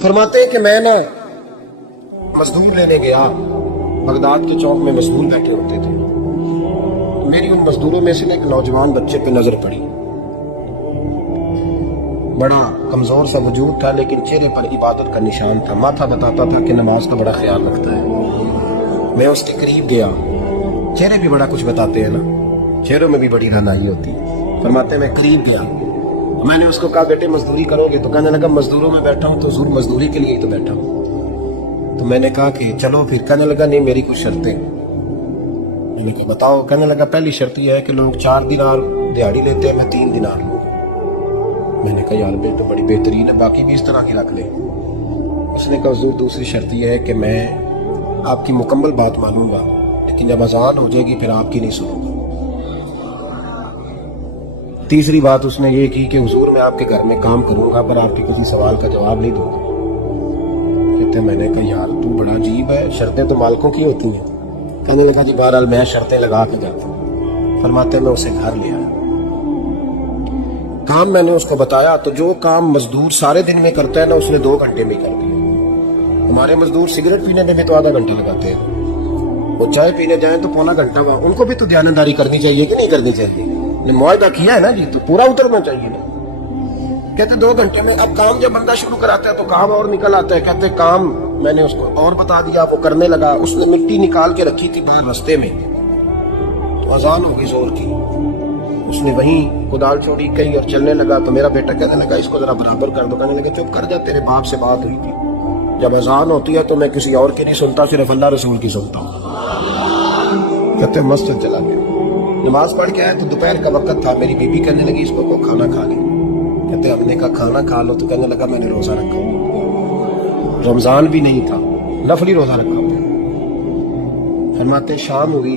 फरमाते हैं कि मैं ना मजदूर लेने गया, बगदाद के चौक में मजदूर बैठे होते थे। मेरी उन मजदूरों में से एक नौजवान बच्चे पे नजर पड़ी। बड़ा कमजोर सा वजूद था, लेकिन चेहरे पर इबादत का निशान था। माथा बताता था कि नमाज का बड़ा ख्याल रखता है। मैं उसके करीब गया। चेहरे भी बड़ा कुछ बताते हैं ना, चेहरों में भी बड़ी रहनाई होती है। फरमाते मैं करीब गया, मैंने उसको कहा बेटे मजदूरी करोगे? तो कहने लगा मजदूरों में बैठा हूँ तो जरूर मजदूरी के लिए ही तो बैठा हूँ। तो मैंने कहा कि चलो फिर। कहने लगा नहीं, मेरी कुछ शर्तें। मैंने कहा बताओ? कहने लगा पहली शर्त यह है कि लोग 4 दिनार दिहाड़ी लेते हैं, मैं 3 दिनार लूँ। मैंने कहा यार बेटे तो बड़ी बेहतरीन है, बाकी भी इस तरह की रख ले। उसने कहा हुजूर दूसरी शर्त यह है कि मैं आपकी मुकम्मल बात मानूंगा, लेकिन जब अजान हो जाएगी फिर आपकी नहीं सुनूंगा। तीसरी बात उसने ये की कि हुजूर मैं आपके घर में काम करूंगा पर आपके किसी सवाल का जवाब नहीं दूंगा। कहते मैंने कहा यार तू बड़ा अजीब है, शर्तें तो मालिकों की होती हैं। कहने लगा जी बहरहाल मैं शर्तें लगा के जाता हूँ। फरमाते मैं उसे घर ले आया। काम मैंने उसको बताया तो जो काम मजदूर सारे दिन में करता है ना, उसने 2 घंटे में कर दिया। हमारे मजदूर सिगरेट पीने में भी तो आधा घंटा लगाते हैं, वो चाय पीने जाए तो पौना घंटा। उनको भी तो ध्यानदारी करनी चाहिए कि नहीं करनी चाहिए? मुआहदा किया है ना जी, तो पूरा उतरना चाहिए ना। कहते 2 घंटे में। अब काम जब बंदा शुरू कराता है तो काम और निकल आता है। कहते काम मैंने उसको और बता दिया, वो करने लगा। उसने मिट्टी निकाल के रखी थी बाहर रास्ते में, तो अजान हो गई जोर की। उसने वहीं कुदाल छोड़ी कहीं और चलने लगा। तो मेरा बेटा कहने लगा इसको जरा बराबर कर दो। कहने लगा चुप कर जा, तेरे बाप से बात हुई थी। जब अजान होती है तो मैं किसी और की नहीं सुनता, सिर्फ अल्लाह रसूल की सुनता हूँ। कहते मस्जिद चला गया, नमाज पढ़ के आया तो दोपहर का वक्त था। मेरी बीबी कहने लगी इसको को खाना खा ले। कहते हमने कहा खाना खा लो। तो कहने लगा मैंने रोजा रखा हुआ, रमजान भी नहीं था, नफली रोजा रखा हुआ। फरमाते शाम हुई,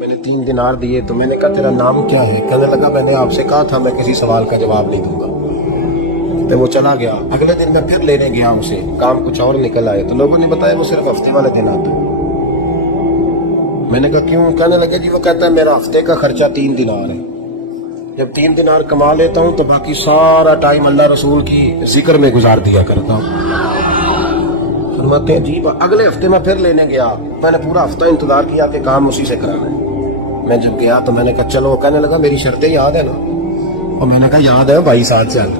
मैंने 3 दिनार दिए। तो मैंने कहा तेरा नाम क्या है? कहने लगा मैंने आपसे कहा था मैं किसी सवाल का जवाब नहीं दूंगा। तो वो चला गया। अगले दिन मैं फिर लेने गया उसे, काम कुछ और निकल आए। तो लोगों ने बताया वो सिर्फ हफ्ते वाले दिन आता है। मैंने कहा क्यों? कहने लगे जी वो कहता है मेरा हफ्ते का खर्चा 3 दिनार है। जब 3 दिनार कमा लेता हूँ तो बाकी सारा टाइम अल्लाह रसूल की जिक्र में गुजार दिया करता हूँ। फरमाते हैं जी अगले हफ्ते में फिर लेने गया। मैंने पूरा हफ्ता इंतजार किया कि काम उसी से कराना है। मैं जब गया तो मैंने कहा चलो। कहने लगा मेरी शर्तें याद है ना? और मैंने कहा याद है भाई, साथ चल।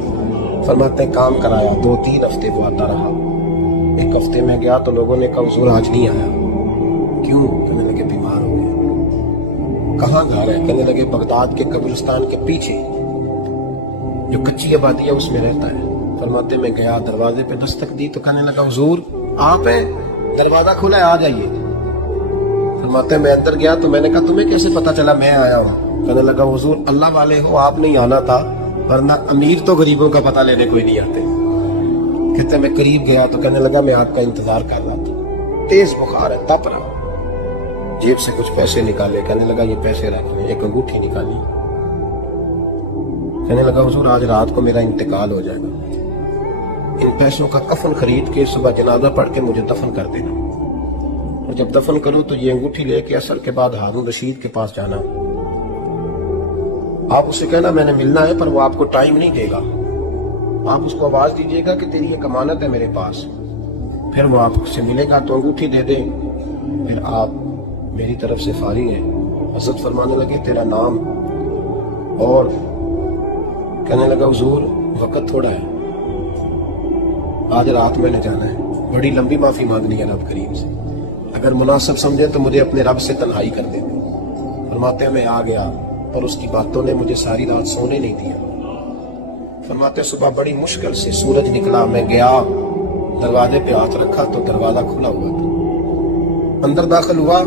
फरमाते हैं काम कराया। 2-3 हफ्ते वो आता रहा। एक हफ्ते में गया तो लोगों ने कहा हुजूर आज नहीं आया। क्यों? कहने लगे बीमार हो गए। कहाँ घर है? कहने लगे बगदाद के कब्रिस्तान के पीछे जो कच्ची आबादी है उसमें रहता है। फरमाते मैं गया, दरवाजे पे दस्तक दी तो कहने लगा हुजूर आप हैं? दरवाजा खुला है, आ जाइए। फरमाते मैं अंदर गया तो मैंने कहा तुम्हें कैसे पता चला मैं आया हूँ? कहने लगा हुजूर अल्लाह वाले हो, आप नहीं आना था, वरना अमीर तो गरीबों का पता लेने कोई नहीं आते। कहते मैं करीब गया तो कहने लगा मैं आपका इंतजार कर रहा था, तेज बुखार है, तप रहा। जेब से कुछ पैसे निकाले। कहने लगा ये पैसे रख ले। एक अंगूठी निकाली। कहने लगा हुजूर आज रात को मेरा इंतकाल हो जाएगा, इन पैसों का कफन खरीद के सुबह जनाजा पढ़ के मुझे दफन कर देना, और जब दफन करो तो ये अंगूठी लेके असर के बाद हारून रशीद के पास जाना। आप उससे कहना मैंने मिलना है, पर वो आपको टाइम नहीं देगा। आप उसको आवाज दीजिएगा कि तेरी एक अमानत है मेरे पास। फिर वो आपसे मिलेगा तो अंगूठी दे दे, फिर आप मेरी तरफ से फारिग है। हजरत फरमाने लगे तेरा नाम? और कहने लगा हुजूर वक्त थोड़ा है, आज रात मैंने जाना है, बड़ी लंबी माफी मांगनी है रब करीम से, अगर मुनासिब समझे तो मुझे अपने रब से तन्हाई कर दे। फरमाते मैं आ गया, पर उसकी बातों ने मुझे सारी रात सोने नहीं दिया। फरमाते सुबह बड़ी मुश्किल से सूरज निकला, मैं गया दरवाजे पे हाथ रखा तो दरवाजा खुला हुआ था। अंदर दाखिल हुआ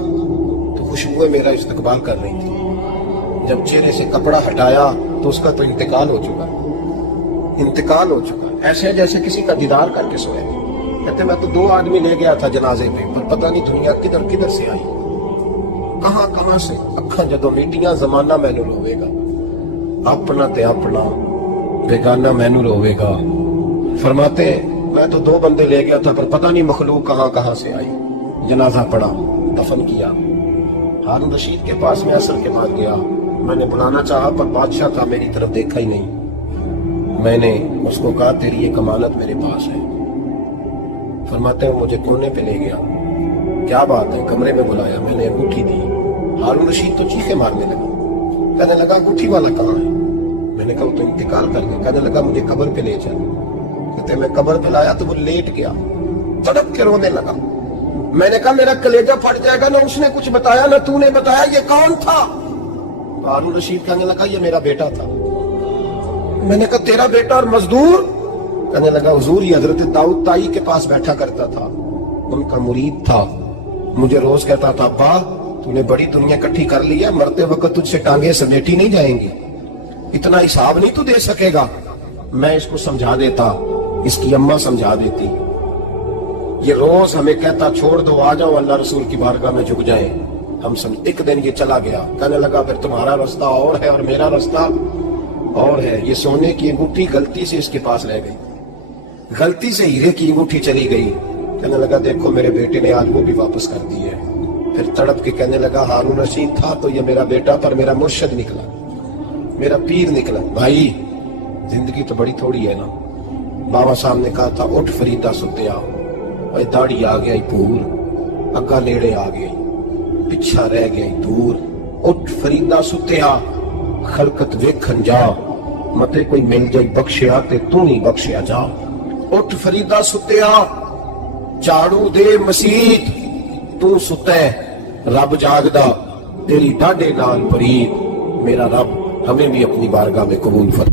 तो खुशबुएं मेरा इस्तकबाल कर रही थी। जब चेहरे से कपड़ा हटाया तो उसका तो इंतकाल हो चुका, इंतकाल हो चुका, ऐसे जैसे किसी का दीदार करके सोया। कहते मैं तो 2 आदमी ले गया था जनाजे पे, पर पता नहीं दुनिया किधर किधर से आई, कहां कहां से। अखा जदों मीटियां जमाना मैनू रोवेगा, अपना ते अपना बेगाना मैनू रोवेगा। फरमाते मैं तो 2 बंदे ले गया था, पर पता नहीं मखलूक कहां कहां से आई। जनाजा पड़ा, दफन किया। हारून रशीद के पास में असर के बाद गया। मैंने बुलाना चाहा पर बादशाह था, मेरी तरफ देखा ही नहीं। मैंने उसको कहा तेरी एक अमानत मेरे पास है, फरमाते हैं मुझे कोने पे ले गया, क्या बात है, कमरे में बुलाया, मैंने अंगूठी दी। हारून रशीद तो चीखे मारने लगा, कहने लगा अंगूठी वाला कहाँ है? मैंने कहा वो तो इंतकाल कर गया। कहने लगा मुझे कब्र पे ले चल। कहते मैं कब्र पे लाया तो वो लेट गया, तड़प के रोने लगा। मैंने कहा मेरा कलेजा फट जाएगा, ना उसने कुछ बताया ना तूने बताया, ये कौन था? हारून रशीद कहने लगा ये मेरा बेटा था। मैंने कहा तेरा बेटा और मजदूर? कहने लगा हुजूर ये हजरत दाऊद ताई के पास बैठा करता था, उनका मुरीद था, मुझे रोज कहता था अब्बा तूने बड़ी दुनिया इकट्ठी कर ली है, मरते वक्त तुझसे टांगे समेटी नहीं जाएंगी, इतना हिसाब नहीं तू दे सकेगा। मैं इसको समझा देता, इसकी अम्मा समझा देती। ये रोज हमें कहता छोड़ दो आ जाओ अल्लाह रसूल की बारगाह में झुक जाए। हम सब एक दिन ये चला गया, कहने लगा फिर तुम्हारा रास्ता और है और मेरा रास्ता और है। ये सोने की अंगूठी गलती से इसके पास रह गई, गलती से हीरे की अंगूठी चली गई। कहने लगा देखो मेरे बेटे ने आज वो भी वापस कर दी है। फिर तड़प के कहने लगा हारून रशीद था तो ये मेरा बेटा पर मेरा मुर्शद निकला, मेरा पीर निकला। भाई जिंदगी तो बड़ी थोड़ी है ना। बाबा साहब ने कहा था उठ फरीदा सुत्या, और दाढ़ी आ गई पूर, अग्गा लेड़े आ गई, पिछा रह गई दूर। उठ फरीदा सुत्या खलकत वेखन जा, मते कोई मिल जाई बख्शिया ते तू नहीं बख्शिया जा। उठ फरीदा सुत्या झाड़ू दे मसीत, तू सुतै रब जागदा, तेरी डाडे नाल परीत। मेरा रब हमें भी अपनी बारगाह में कबूल फरमा।